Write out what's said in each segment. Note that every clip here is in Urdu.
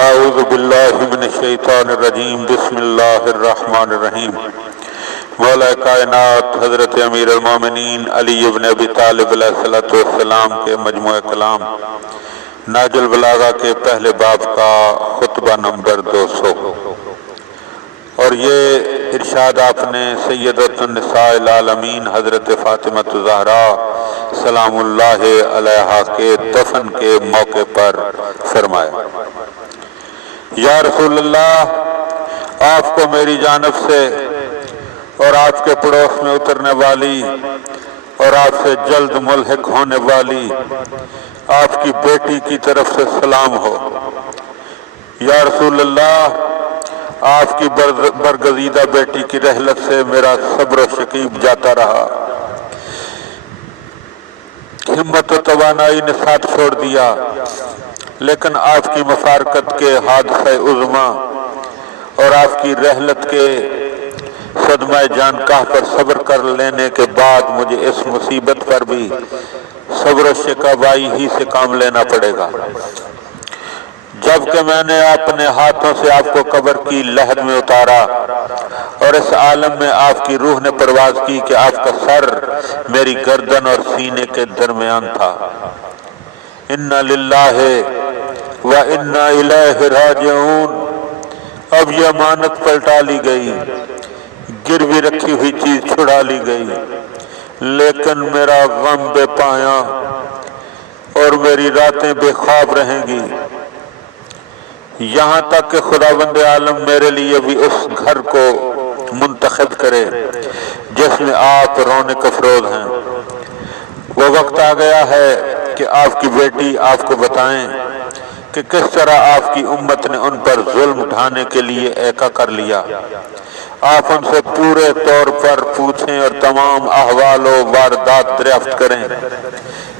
اعوذ باللہ من الشیطان الرجیم بسم اللہ الرحمن الرحیم۔ مولا کائنات حضرت امیر المومنین علی بن ابی طالب علیہ السلام کے مجموعہ کلام نہج البلاغہ کے پہلے باب کا خطبہ نمبر 200، اور یہ ارشاد آپ نے سیدۃ النساء العالمین حضرت فاطمہ الزہراء سلام اللہ علیہا کے دفن کے موقع پر فرمایا۔ یا رسول اللہ، آپ کو میری جانب سے اور آپ کے پڑوس میں اترنے والی اور آپ سے جلد ملحق ہونے والی آپ کی بیٹی کی طرف سے سلام ہو۔ یا رسول اللہ، آپ کی برگزیدہ بیٹی کی رحلت سے میرا صبر و شکیب جاتا رہا، ہمت و توانائی نے ساتھ چھوڑ دیا، لیکن آپ کی مفارقت کے حادثہ عظما اور آپ کی رحلت کے صدمہ جانکاہ پر صبر کر لینے کے بعد مجھے اس مصیبت پر بھی صبر و شکیبائی ہی سے کام لینا پڑے گا۔ جبکہ میں نے اپنے ہاتھوں سے آپ کو قبر کی لحد میں اتارا اور اس عالم میں آپ کی روح نے پرواز کی کہ آپ کا سر میری گردن اور سینے کے درمیان تھا۔ انا للہ و انا الیہ راجعون۔ اب یہ امانت پلٹا لی گئی، گروی رکھی ہوئی چیز چھڑا لی گئی، لیکن میرا غم بے پایاں اور میری راتیں بے خواب رہیں گی، یہاں تک کہ خداوند عالم میرے لیے بھی اس گھر کو منتخب کرے جس میں آپ رونق افروز ہیں۔ وہ وقت آ گیا ہے کہ آپ کی بیٹی آپ کو بتائیں کہ کس طرح آپ کی امت نے ان پر ظلم اٹھانے کے لیے ایکا کر لیا۔ آپ ان سے پورے طور پر پوچھیں اور تمام احوال و واردات دریافت کریں۔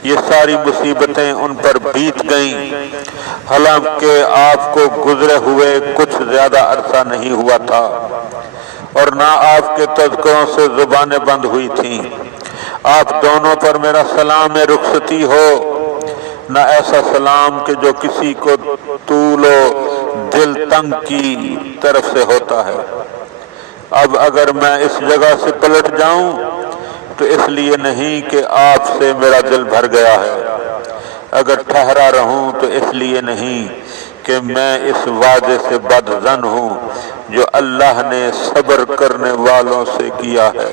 یہ ساری مصیبتیں ان پر بیت گئیں، حالانکہ آپ کو گزرے ہوئے کچھ زیادہ عرصہ نہیں ہوا تھا، اور نہ آپ کے تذکروں سے زبانیں بند ہوئی تھیں۔ آپ دونوں پر میرا سلام رخصتی ہو، نہ ایسا سلام کہ جو کسی کو طول و دل تنگ کی طرف سے ہوتا ہے۔ اب اگر میں اس جگہ سے پلٹ جاؤں تو اس لیے نہیں کہ آپ سے میرا دل بھر گیا ہے، اگر ٹھہرا رہوں تو اس لیے نہیں کہ میں اس وعدے سے بدظن ہوں جو اللہ نے صبر کرنے والوں سے کیا ہے۔